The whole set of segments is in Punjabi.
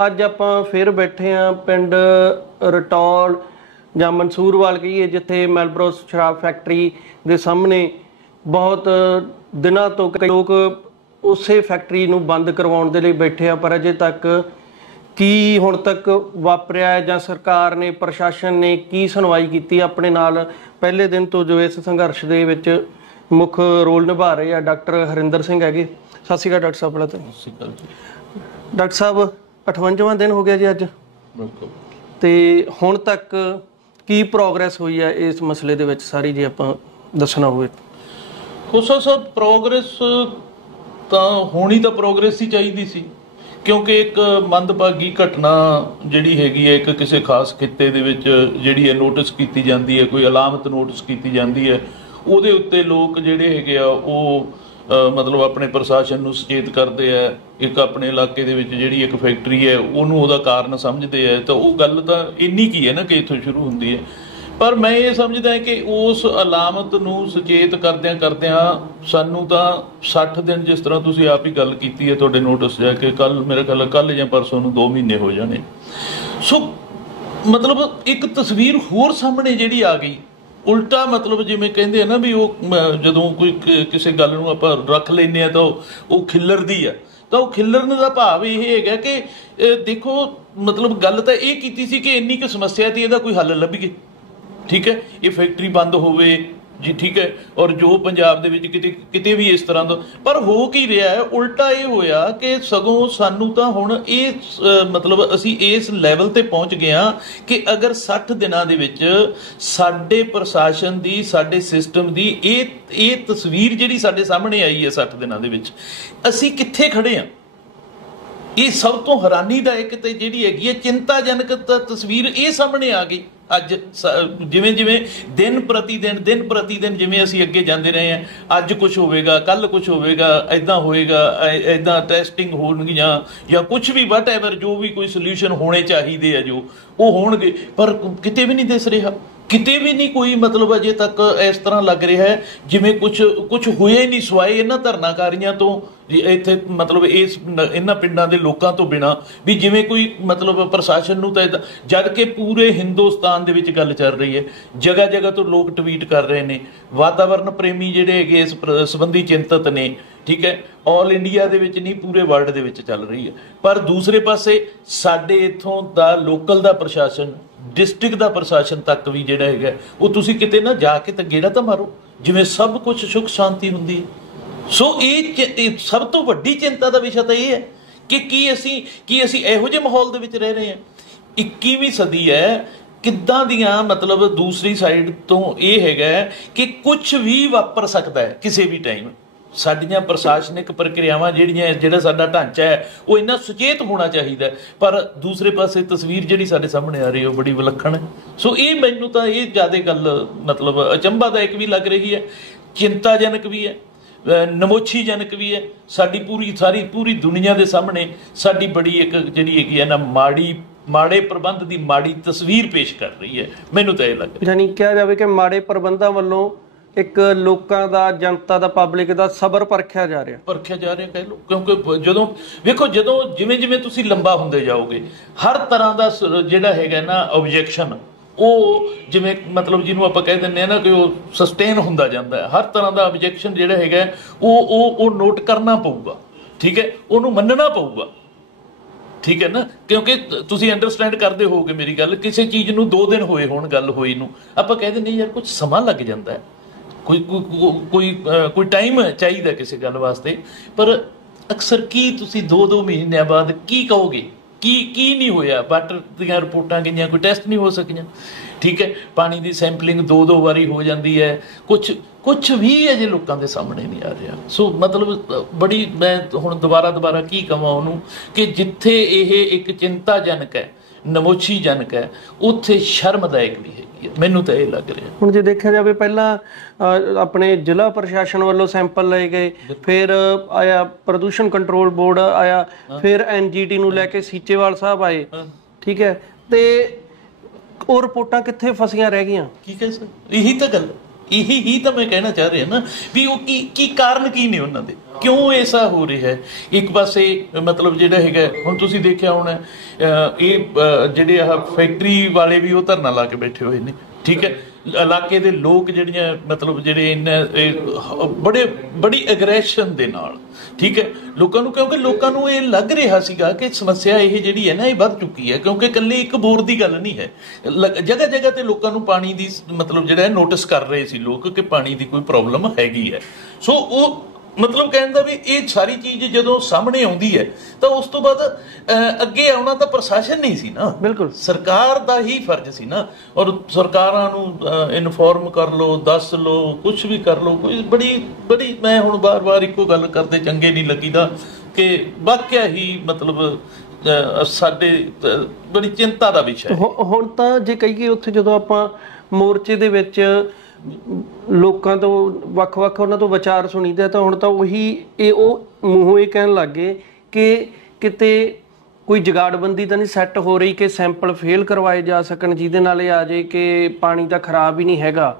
ਅੱਜ ਆਪਾਂ ਫਿਰ ਬੈਠੇ ਹਾਂ ਪਿੰਡ ਰਟੌਲ ਜਾਂ ਮਨਸੂਰਵਾਲ ਕਹੀਏ, ਜਿੱਥੇ ਮੈਲਬਰੋਸ ਸ਼ਰਾਬ ਫੈਕਟਰੀ ਦੇ ਸਾਹਮਣੇ ਬਹੁਤ ਦਿਨਾਂ ਤੋਂ ਕਈ ਲੋਕ ਉਸੇ ਫੈਕਟਰੀ ਨੂੰ ਬੰਦ ਕਰਵਾਉਣ ਦੇ ਲਈ ਬੈਠੇ ਆ। ਪਰ ਅਜੇ ਤੱਕ ਕੀ ਹੁਣ ਤੱਕ ਵਾਪਰਿਆ ਹੈ ਜਾਂ ਸਰਕਾਰ ਨੇ, ਪ੍ਰਸ਼ਾਸਨ ਨੇ ਕੀ ਸੁਣਵਾਈ ਕੀਤੀ ਆਪਣੇ ਨਾਲ? ਪਹਿਲੇ ਦਿਨ ਤੋਂ ਜੋ ਇਸ ਸੰਘਰਸ਼ ਦੇ ਵਿੱਚ ਮੁੱਖ ਰੋਲ ਨਿਭਾ ਰਹੇ ਆ ਡਾਕਟਰ ਹਰਿੰਦਰ ਸਿੰਘ ਹੈਗੇ। ਸਤਿ ਸ਼੍ਰੀ ਅਕਾਲ ਡਾਕਟਰ ਸਾਹਿਬ। ਪਹਿਲਾਂ ਤਾਂ ਸਤਿ ਸ਼੍ਰੀ ਅਕਾਲ ਜੀ ਡਾਕਟਰ ਸਾਹਿਬ, 58ਵਾਂ ਦਿਨ ਹੋ ਗਿਆ ਜੀ ਅੱਜ, ਤੇ ਹੁਣ ਤੱਕ ਕੀ ਪ੍ਰੋਗਰੈਸ ਹੋਈ ਹੈ ਇਸ ਮਸਲੇ ਦੇ ਵਿੱਚ ਸਾਰੀ, ਜੇ ਆਪਾਂ ਦੱਸਣਾ ਹੋਵੇ? ਖੋਸਾ ਸਾਹਿਬ, ਪ੍ਰੋਗਰੈਸ ਤਾਂ ਹੋਣੀ ਤਾਂ ਪ੍ਰੋਗਰੈਸ ਹੀ ਚਾਹੀਦੀ ਸੀ, ਕਿਉਂਕਿ ਇੱਕ ਮੰਦਭਾਗੀ ਘਟਨਾ ਜਿਹੜੀ ਹੈਗੀ ਹੈ, ਇੱਕ ਕਿਸੇ ਖਾਸ ਖਿੱਤੇ ਦੇ ਵਿੱਚ ਜਿਹੜੀ ਹੈ ਨੋਟਿਸ ਕੀਤੀ ਜਾਂਦੀ ਹੈ, ਕੋਈ ਅਲਾਮਤ ਨੋਟਿਸ ਕੀਤੀ ਜਾਂਦੀ ਹੈ, ਉਹਦੇ ਉੱਤੇ ਲੋਕ ਜਿਹੜੇ ਹੈਗੇ ਆ ਉਹ ਮਤਲਬ ਆਪਣੇ ਪ੍ਰਸ਼ਾਸਨ ਨੂੰ ਸੁਚੇਤ ਕਰਦੇ ਆ। ਇੱਕ ਆਪਣੇ ਇਲਾਕੇ ਦੇ ਵਿੱਚ ਜਿਹੜੀ ਇੱਕ ਫੈਕਟਰੀ ਹੈ ਉਹਨੂੰ ਉਹਦਾ ਕਾਰਨ ਸਮਝਦੇ ਆ, ਤਾਂ ਉਹ ਗੱਲ ਤਾਂ ਇੰਨੀ ਕੀ ਹੈ ਨਾ ਕਿ ਇੱਥੋਂ ਸ਼ੁਰੂ ਹੁੰਦੀ ਹੈ। ਪਰ ਮੈਂ ਇਹ ਸਮਝਦਾ ਕਿ ਉਸ ਅਲਾਮਤ ਨੂੰ ਸੁਚੇਤ ਕਰਦਿਆਂ ਕਰਦਿਆਂ ਸਾਨੂੰ ਤਾਂ 60 ਦਿਨ, ਜਿਸ ਤਰ੍ਹਾਂ ਤੁਸੀਂ ਆਪ ਹੀ ਗੱਲ ਕੀਤੀ ਹੈ ਤੁਹਾਡੇ ਨੋਟਿਸ ਜਾ ਕੇ, ਕੱਲ ਮੇਰੇ ਖਿਆਲ ਕੱਲ ਜਾਂ ਪਰਸੋਂ ਨੂੰ 2 ਮਹੀਨੇ ਹੋ ਜਾਣੇ। ਸੋ ਮਤਲਬ ਇੱਕ ਤਸਵੀਰ ਹੋਰ ਸਾਹਮਣੇ ਜਿਹੜੀ ਆ ਗਈ, ਉਲਟਾ ਮਤਲਬ ਜਿਵੇਂ ਕਹਿੰਦੇ ਆ ਨਾ ਵੀ ਉਹ ਜਦੋਂ ਕੋਈ ਕਿਸੇ ਗੱਲ ਨੂੰ ਆਪਾਂ ਰੱਖ ਲੈਂਦੇ ਆ ਤਾਂ ਉਹ ਖਿੱਲਰਦੀ ਆ, ਤਾਂ ਉਹ ਖਿੱਲਰਨ ਦਾ ਭਾਵ ਇਹ ਹੈਗਾ ਕਿ ਦੇਖੋ ਮਤਲਬ ਗੱਲ ਤਾਂ ਇਹ ਕੀਤੀ ਸੀ ਕਿ ਇੰਨੀ ਕੁ ਸਮੱਸਿਆ ਤੇ ਇਹਦਾ ਕੋਈ ਹੱਲ ਲੱਭੀਏ। ਠੀਕ ਹੈ, ਇਹ ਫੈਕਟਰੀ ਬੰਦ ਹੋਵੇ ਜੀ, ਠੀਕ ਹੈ, ਔਰ ਜੋ ਪੰਜਾਬ ਦੇ ਵਿੱਚ ਕਿਤੇ ਵੀ ਇਸ ਤਰ੍ਹਾਂ ਦਾ, ਪਰ ਹੋ ਕੀ ਰਿਹਾ ਹੈ? ਉਲਟਾ ਇਹ ਹੋਇਆ ਕਿ ਸਗੋਂ ਸਾਨੂੰ ਤਾਂ ਹੁਣ ਇਹ ਮਤਲਬ ਅਸੀਂ ਇਸ ਲੈਵਲ ਤੇ ਪਹੁੰਚ ਗਏ ਹਾਂ ਕਿ ਅਗਰ 60 ਦਿਨਾਂ ਦੇ ਵਿੱਚ ਸਾਡੇ ਪ੍ਰਸ਼ਾਸਨ ਦੀ, ਸਾਡੇ ਸਿਸਟਮ ਦੀ ਇਹ ਤਸਵੀਰ ਜਿਹੜੀ ਸਾਡੇ ਸਾਹਮਣੇ ਆਈ ਹੈ 60 ਦਿਨਾਂ ਦੇ ਵਿੱਚ, ਅਸੀਂ ਕਿੱਥੇ ਖੜੇ ਹਾਂ? ਇਹ ਸਭ ਤੋਂ ਹੈਰਾਨੀਦਾਇਕ ਤੇ ਜਿਹੜੀ ਹੈਗੀ ਹੈ ਚਿੰਤਾਜਨਕ ਤਸਵੀਰ ਇਹ ਸਾਹਮਣੇ ਆ ਗਈ ਅੱਜ। ਜਿਵੇਂ ਜਿਵੇਂ ਦਿਨ ਪ੍ਰਤੀ ਦਿਨ ਜਿਵੇਂ ਅਸੀਂ ਅੱਗੇ ਜਾਂਦੇ ਰਹੇ ਹਾਂ, ਅੱਜ ਕੁਝ ਹੋਵੇਗਾ, ਕੱਲ ਕੁਝ ਹੋਵੇਗਾ, ਇੱਦਾਂ ਹੋਏਗਾ, ਇੱਦਾਂ ਟੈਸਟਿੰਗ ਹੋਣਗੀਆਂ ਜਾਂ ਕੁਝ ਵੀ ਵਟ ਐਵਰ, ਜੋ ਵੀ ਕੋਈ ਸੋਲਿਊਸ਼ਨ ਹੋਣੇ ਚਾਹੀਦੇ ਆ ਜੋ ਉਹ ਹੋਣਗੇ, ਪਰ ਕਿਤੇ ਵੀ ਨਹੀਂ ਦਿਸ ਰਿਹਾ, ਕਿਤੇ ਵੀ ਨਹੀਂ ਕੋਈ ਮਤਲਬ ਅਜੇ ਤੱਕ ਇਸ ਤਰ੍ਹਾਂ ਲੱਗ ਰਿਹਾ ਹੈ ਜਿਵੇਂ ਕੁਝ ਹੋਇਆ ਹੀ ਨਹੀਂ, ਸਿਵਾਏ ਇਹਨਾਂ ਧਰਨਾਕਾਰੀਆਂ ਤੋਂ, ਇੱਥੇ ਮਤਲਬ ਇਹਨਾਂ ਪਿੰਡਾਂ ਦੇ ਲੋਕਾਂ ਤੋਂ ਬਿਨਾਂ ਵੀ ਜਿਵੇਂ ਕੋਈ ਮਤਲਬ ਪ੍ਰਸ਼ਾਸਨ ਨੂੰ ਤਾਂ ਜਦ ਕਿ ਪੂਰੇ ਹਿੰਦੁਸਤਾਨ ਦੇ ਵਿੱਚ ਗੱਲ ਚੱਲ ਰਹੀ ਹੈ। ਜਗ੍ਹਾ ਜਗ੍ਹਾ ਤੋਂ ਲੋਕ ਟਵੀਟ ਕਰ ਰਹੇ ਨੇ, ਵਾਤਾਵਰਨ ਪ੍ਰੇਮੀ ਜਿਹੜੇ ਹੈਗੇ ਇਸ ਸੰਬੰਧੀ ਚਿੰਤਤ ਨੇ। ਠੀਕ ਹੈ, ਆਲ ਇੰਡੀਆ ਦੇ ਵਿੱਚ ਨਹੀਂ, ਪੂਰੇ ਵਰਲਡ ਦੇ ਵਿੱਚ ਚੱਲ ਰਹੀ ਹੈ। ਪਰ ਦੂਸਰੇ ਪਾਸੇ ਸਾਡੇ ਇੱਥੋਂ ਦਾ ਲੋਕਲ ਦਾ ਪ੍ਰਸ਼ਾਸਨ, ਡਿਸਟ੍ਰਿਕਟ ਦਾ ਪ੍ਰਸ਼ਾਸਨ ਤੱਕ ਵੀ ਜਿਹੜਾ ਹੈਗਾ, ਉਹ ਤੁਸੀਂ ਕਿਤੇ ਨਾ ਜਾ ਕੇ ਤਾਂ ਗੇੜਾ ਤਾਂ ਮਾਰੋ ਜਿਵੇਂ ਸਭ ਕੁਝ ਸੁੱਖ ਸ਼ਾਂਤੀ ਹੁੰਦੀ ਹੈ। ਸੋ ਇਹ ਸਭ ਤੋਂ ਵੱਡੀ ਚਿੰਤਾ ਦਾ ਵਿਸ਼ਾ ਤਾਂ ਇਹ ਹੈ ਕਿ ਕੀ ਅਸੀਂ ਇਹੋ ਜਿਹੇ ਮਾਹੌਲ ਦੇ ਵਿੱਚ ਰਹਿ ਰਹੇ ਹਾਂ? 21ਵੀਂ ਸਦੀ ਹੈ, ਕਿੱਦਾਂ ਦੀਆਂ ਮਤਲਬ ਦੂਸਰੀ ਸਾਈਡ ਤੋਂ ਇਹ ਹੈਗਾ ਕਿ ਕੁਝ ਵੀ ਵਾਪਰ ਸਕਦਾ ਹੈ ਕਿਸੇ ਵੀ ਟਾਈਮ। ਸਾਡੀਆਂ ਪ੍ਰਸ਼ਾਸਨਿਕ ਪ੍ਰਕਿਰਿਆਵਾਂ ਜਿਹੜਾ ਸਾਡਾ ਢਾਂਚਾ ਹੈ ਉਹ ਇੰਨਾ ਸੁਚੇਤ ਹੋਣਾ ਚਾਹੀਦਾ, ਪਰ ਦੂਸਰੇ ਪਾਸੇ ਤਸਵੀਰ ਜਿਹੜੀ ਸਾਡੇ ਸਾਹਮਣੇ ਆ ਰਹੀ ਹੈ ਉਹ ਬੜੀ ਵਿਲੱਖਣ ਹੈ। ਸੋ ਇਹ ਮੈਨੂੰ ਤਾਂ ਇਹ ਜ਼ਿਆਦਾ ਗੱਲ ਮਤਲਬ ਅਚੰਭਾਦਾਇਕ ਵੀ ਲੱਗ ਰਹੀ ਹੈ, ਚਿੰਤਾਜਨਕ ਵੀ ਹੈ, ਨਮੋਛੀਜਨਕ ਵੀ ਹੈ। ਸਾਡੀ ਪੂਰੀ ਦੁਨੀਆ ਦੇ ਸਾਹਮਣੇ ਸਾਡੀ ਬੜੀ ਇੱਕ ਜਿਹੜੀ ਹੈਗੀ ਹੈ ਨਾ ਮਾੜੇ ਪ੍ਰਬੰਧ ਦੀ ਮਾੜੀ ਤਸਵੀਰ ਪੇਸ਼ ਕਰ ਰਹੀ ਹੈ। ਮੈਨੂੰ ਤਾਂ ਇਹ ਲੱਗ ਰਿਹਾ, ਯਾਨੀ ਕਿਹਾ ਜਾਵੇ ਕਿ ਮਾੜੇ ਪ੍ਰਬੰਧਾਂ ਵੱਲੋਂ ਇੱਕ ਲੋਕਾਂ ਦਾ, ਜਨਤਾ ਦਾ, ਪਬਲਿਕ ਦਾ ਸਬਰ ਪਰਖਿਆ ਜਾ ਰਿਹਾ ਕਹਿ ਲਓ। ਕਿਉਂਕਿ ਜਦੋਂ ਜਿਵੇਂ ਤੁਸੀਂ ਲੰਬਾ ਹੁੰਦੇ ਜਾਓਗੇ, ਹਰ ਤਰ੍ਹਾਂ ਦਾ ਜਿਹੜਾ ਹੈਗਾ ਨਾ ਓਬਜੈਕਸ਼ਨ, ਉਹ ਜਿਵੇਂ ਮਤਲਬ ਜਿਹਨੂੰ ਆਪਾਂ ਕਹਿ ਦਿੰਦੇ ਹਾਂ ਨਾ ਕਿ ਉਹ ਸਸਟੇਨ ਹੁੰਦਾ ਜਾਂਦਾ ਹੈ। ਹਰ ਤਰ੍ਹਾਂ ਦਾ ਓਬਜੈਕਸ਼ਨ ਜਿਹੜਾ ਹੈਗਾ ਉਹ ਨੋਟ ਕਰਨਾ ਪਊਗਾ। ਠੀਕ ਹੈ, ਉਹਨੂੰ ਮੰਨਣਾ ਪਊਗਾ। ਠੀਕ ਹੈ ਨਾ, ਕਿਉਂਕਿ ਤੁਸੀਂ ਅੰਡਰਸਟੈਂਡ ਕਰਦੇ ਹੋਗੇ ਮੇਰੀ ਗੱਲ। ਕਿਸੇ ਚੀਜ਼ ਨੂੰ 2 ਦਿਨ ਹੋਏ ਹੋਣ ਗੱਲ ਹੋਈ ਨੂੰ, ਆਪਾਂ ਕਹਿ ਦਿੰਦੇ ਯਾਰ ਕੁਝ ਸਮਾਂ ਲੱਗ ਜਾਂਦਾ ਹੈ, ਕੋਈ ਟਾਈਮ ਚਾਹੀਦਾ ਕਿਸੇ ਗੱਲ ਵਾਸਤੇ। ਪਰ ਅਕਸਰ ਕੀ ਤੁਸੀਂ 2-2 ਮਹੀਨਿਆਂ ਬਾਅਦ ਕੀ ਕਹੋਗੇ? ਕੀ ਨਹੀਂ ਹੋਇਆ? ਵਾਟਰ ਦੀਆਂ ਰਿਪੋਰਟਾਂ ਗਈਆਂ, ਕੋਈ ਟੈਸਟ ਨਹੀਂ ਹੋ ਸਕੀਆਂ। ਠੀਕ ਹੈ, ਪਾਣੀ ਦੀ ਸੈਂਪਲਿੰਗ 2-2 ਵਾਰੀ ਹੋ ਜਾਂਦੀ ਹੈ, ਕੁਝ ਵੀ ਅਜੇ ਲੋਕਾਂ ਦੇ ਸਾਹਮਣੇ ਨਹੀਂ ਆ ਰਿਹਾ। ਸੋ ਮਤਲਬ ਬੜੀ, ਮੈਂ ਹੁਣ ਦੁਬਾਰਾ ਕੀ ਕਹਾਂ ਉਹਨੂੰ, ਕਿ ਜਿੱਥੇ ਇਹ ਇੱਕ ਚਿੰਤਾਜਨਕ ਹੈ, ਨਮੋਛੀਜਨਕ ਹੈ, ਉੱਥੇ ਸ਼ਰਮਦਾਇਕ ਵੀ ਹੈਗੀ ਹੈ। ਮੈਨੂੰ ਤਾਂ ਇਹ ਲੱਗ ਰਿਹਾ। ਹੁਣ ਜੇ ਦੇਖਿਆ ਜਾਵੇ, ਪਹਿਲਾਂ ਆਪਣੇ ਜ਼ਿਲ੍ਹਾ ਪ੍ਰਸ਼ਾਸਨ ਵੱਲੋਂ ਸੈਂਪਲ ਲਏ ਗਏ, ਫਿਰ ਆਇਆ ਪ੍ਰਦੂਸ਼ਣ ਕੰਟਰੋਲ ਬੋਰਡ ਆਇਆ, ਫਿਰ NGT ਨੂੰ ਲੈ ਕੇ ਸੀਚੇਵਾਲ ਸਾਹਿਬ ਆਏ। ਠੀਕ ਹੈ, ਤੇ ਉਹ ਰਿਪੋਰਟਾਂ ਕਿੱਥੇ ਫਸੀਆਂ ਰਹਿ ਗਈਆਂ? ਕੀ ਕਹਿ ਸਕਦੇ, ਇਹੀ ਤਾਂ ਗੱਲ। ਇਹੀ ਹੀ ਤਾਂ ਮੈਂ ਕਹਿਣਾ ਚਾਹ ਰਿਹਾ ਨਾ ਵੀ ਉਹ ਕੀ ਕਾਰਨ ਕੀ ਨੇ ਉਹਨਾਂ ਦੇ, ਕਿਉਂ ਐਸਾ ਹੋ ਰਿਹਾ ਹੈ। ਇੱਕ ਪਾਸੇ ਮਤਲਬ ਜਿਹੜਾ ਹੈਗਾ ਹੁਣ ਤੁਸੀਂ ਦੇਖਿਆ ਹੋਣਾ ਇਹ ਜਿਹੜੇ ਆਹ ਫੈਕਟਰੀ ਵਾਲੇ ਵੀ ਉਹ ਧਰਨਾ ਲਾ ਕੇ ਬੈਠੇ ਹੋਏ ਨੇ, ਠੀਕ ਹੈ। ਇਲਾਕੇ ਦੇ ਲੋਕ ਜਿਹੜੀਆਂ ਮਤਲਬ ਜਿਹੜੇ ਬੜੀ ਐਗਰੈਸ਼ਨ ਦੇ ਨਾਲ, ਠੀਕ ਹੈ, ਲੋਕਾਂ ਨੂੰ, ਕਿਉਂਕਿ ਲੋਕਾਂ ਨੂੰ ਇਹ ਲੱਗ ਰਿਹਾ ਸੀਗਾ ਕਿ ਸਮੱਸਿਆ ਇਹ ਜਿਹੜੀ ਹੈ ਨਾ ਇਹ ਵੱਧ ਚੁੱਕੀ ਹੈ, ਕਿਉਂਕਿ ਇਕੱਲੇ ਇੱਕ ਬੋਰ ਦੀ ਗੱਲ ਨਹੀਂ ਹੈ, ਜਗ੍ਹਾ ਜਗ੍ਹਾ ਤੇ ਲੋਕਾਂ ਨੂੰ ਪਾਣੀ ਦੀ ਮਤਲਬ ਜਿਹੜਾ ਨੋਟਿਸ ਕਰ ਰਹੇ ਸੀ ਲੋਕ ਕਿ ਪਾਣੀ ਦੀ ਕੋਈ ਪ੍ਰੋਬਲਮ ਹੈਗੀ ਹੈ। ਸੋ ਉਹ ਮਤਲਬ ਕਹਿਣ ਦਾ ਵੀ ਇਹ ਸਾਰੀ ਚੀਜ਼ ਜਦੋਂ ਸਾਹਮਣੇ ਆਉਂਦੀ ਹੈ ਤਾਂ ਉਸ ਤੋਂ ਬਾਅਦ ਅੱਗੇ ਆਉਣਾ ਤਾਂ ਪ੍ਰਸ਼ਾਸਨ ਨਹੀਂ ਸੀ ਨਾ, ਬਿਲਕੁਲ ਸਰਕਾਰ ਦਾ ਹੀ ਫਰਜ਼ ਸੀ ਨਾ। ਔਰ ਸਰਕਾਰਾਂ ਨੂੰ ਇਨਫੋਰਮ ਕਰ ਲਓ, ਦੱਸ ਲਓ, ਕੁਛ ਵੀ ਕਰ ਲਓ, ਕੋਈ ਬੜੀ ਮੈਂ ਹੁਣ ਵਾਰ-ਵਾਰ ਇੱਕੋ ਗੱਲ ਕਰਦੇ ਚੰਗੇ ਨਹੀਂ ਲੱਗੀਦਾ ਕਿ ਵਾਕਿਆ ਹੀ ਮਤਲਬ ਸਾਡੇ ਬੜੀ ਚਿੰਤਾ ਦਾ ਵਿਸ਼ਾ ਹੈ। ਹੁਣ ਤਾਂ ਜੇ ਕਹੀਏ ਉੱਥੇ ਜਦੋਂ ਆਪਾਂ ਮੋਰਚੇ ਦੇ ਵਿੱਚ ਲੋਕਾਂ ਤੋਂ ਵੱਖ-ਵੱਖ ਉਹਨਾਂ ਤੋਂ ਵਿਚਾਰ ਸੁਣੀਦੇ ਤਾਂ ਹੁਣ ਤਾਂ ਉਹ ਮੂੰਹੋਂ ਇਹ ਕਹਿਣ ਲੱਗ ਗਏ ਕਿ ਕਿਤੇ ਕੋਈ ਜੁਗਾੜਬੰਦੀ ਤਾਂ ਨਹੀਂ ਸੈੱਟ ਹੋ ਰਹੀ ਕਿ ਸੈਂਪਲ ਫੇਲ ਕਰਵਾਏ ਜਾ ਸਕਣ ਜਿਹਦੇ ਨਾਲ ਇਹ ਆ ਜਾਏ ਕਿ ਪਾਣੀ ਤਾਂ ਖਰਾਬ ਹੀ ਨਹੀਂ ਹੈਗਾ।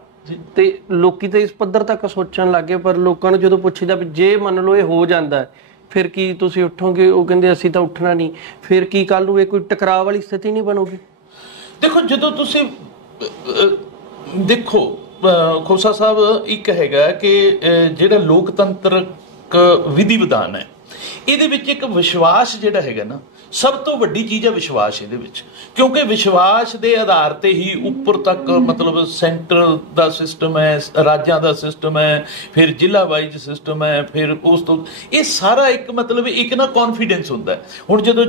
ਤੇ ਲੋਕੀ ਤਾਂ ਇਸ ਪੱਧਰ ਤੱਕ ਸੋਚਣ ਲੱਗ ਗਏ, ਪਰ ਲੋਕਾਂ ਨੂੰ ਜਦੋਂ ਪੁੱਛੀਦਾ ਵੀ ਜੇ ਮੰਨ ਲਓ ਇਹ ਹੋ ਜਾਂਦਾ ਫਿਰ ਕੀ ਤੁਸੀਂ ਉੱਠੋਗੇ, ਉਹ ਕਹਿੰਦੇ ਅਸੀਂ ਤਾਂ ਉੱਠਣਾ ਨਹੀਂ। ਫਿਰ ਕੀ ਕੱਲ ਨੂੰ ਇਹ ਕੋਈ ਟਕਰਾਅ ਵਾਲੀ ਸਥਿਤੀ ਨਹੀਂ ਬਣੂਗੀ? ਦੇਖੋ ਜਦੋਂ ਤੁਸੀਂ ਦੇਖੋ ਖੋਸਾ ਸਾਹਿਬ, ਇੱਕ ਹੈਗਾ ਕਿ ਜਿਹੜਾ ਲੋਕਤੰਤਰਕ ਵਿਧੀ ਵਿਧਾਨ ਹੈ ਇਹਦੇ ਵਿੱਚ ਇੱਕ ਵਿਸ਼ਵਾਸ ਜਿਹੜਾ ਹੈਗਾ ਨਾ, ਸਭ ਤੋਂ ਵੱਡੀ ਚੀਜ਼ ਹੈ ਵਿਸ਼ਵਾਸ ਇਹਦੇ ਵਿੱਚ, ਕਿਉਂਕਿ ਵਿਸ਼ਵਾਸ ਦੇ ਆਧਾਰ ਤੇ ਹੀ ਉੱਪਰ ਤੱਕ ਮਤਲਬ ਸੈਂਟਰ ਦਾ ਸਿਸਟਮ ਹੈ, ਰਾਜਾਂ ਦਾ ਸਿਸਟਮ ਹੈ, ਫਿਰ ਜ਼ਿਲ੍ਹਾ ਵਾਈਜ਼ ਸਿਸਟਮ ਹੈ, ਫਿਰ ਉਸ ਤੋਂ ਇਹ ਸਾਰਾ ਇੱਕ ਮਤਲਬ ਇੱਕ ਨਾ ਕੌਨਫੀਡੈਂਸ ਹੁੰਦਾ ਹੈ। ਹੁਣ ਜਦੋਂ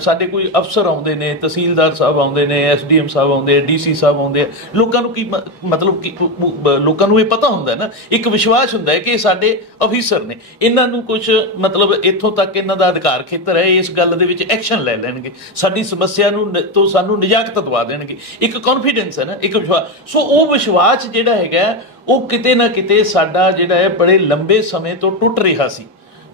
ਸਾਡੇ ਕੋਈ ਅਫਸਰ ਆਉਂਦੇ ਨੇ, ਤਹਿਸੀਲਦਾਰ ਸਾਹਿਬ ਆਉਂਦੇ ਨੇ, SDM ਸਾਹਿਬ ਆਉਂਦੇ ਆ, DC ਸਾਹਿਬ ਆਉਂਦੇ ਆ, ਲੋਕਾਂ ਨੂੰ ਕੀ ਮਤਲਬ ਕਿ ਲੋਕਾਂ ਨੂੰ ਇਹ ਪਤਾ ਹੁੰਦਾ ਨਾ, ਇੱਕ ਵਿਸ਼ਵਾਸ ਹੁੰਦਾ ਹੈ ਕਿ ਸਾਡੇ ਅਫੀਸਰ ਨੇ, ਇਹਨਾਂ ਨੂੰ ਕੁਝ ਮਤਲਬ ਇੱਥੋਂ ਤੱਕ ਇਹਨਾਂ ਦਾ ਅਧਿਕਾਰ ਖੇਤਰ ਹੈ, ਇਸ ਗੱਲ ਦੇ ਵਿੱਚ ਐਕਸ਼ਨ ਲੈ ਲੈਣਗੇ, ਸਾਡੀ ਸਮੱਸਿਆ ਨੂੰ ਤੋਂ ਸਾਨੂੰ ਨਿਜਾਤ ਦਵਾ ਦੇਣਗੇ। ਇੱਕ ਕੌਨਫੀਡੈਂਸ ਹੈ ਨਾ, ਇੱਕ ਵਿਸ਼ਵਾਸ। ਸੋ ਉਹ ਵਿਸ਼ਵਾਸ ਜਿਹੜਾ ਹੈਗਾ ਉਹ ਕਿਤੇ ਨਾ ਕਿਤੇ ਸਾਡਾ ਜਿਹੜਾ ਹੈ ਬੜੇ ਲੰਬੇ ਸਮੇਂ ਤੋਂ ਟੁੱਟ ਰਿਹਾ ਸੀ।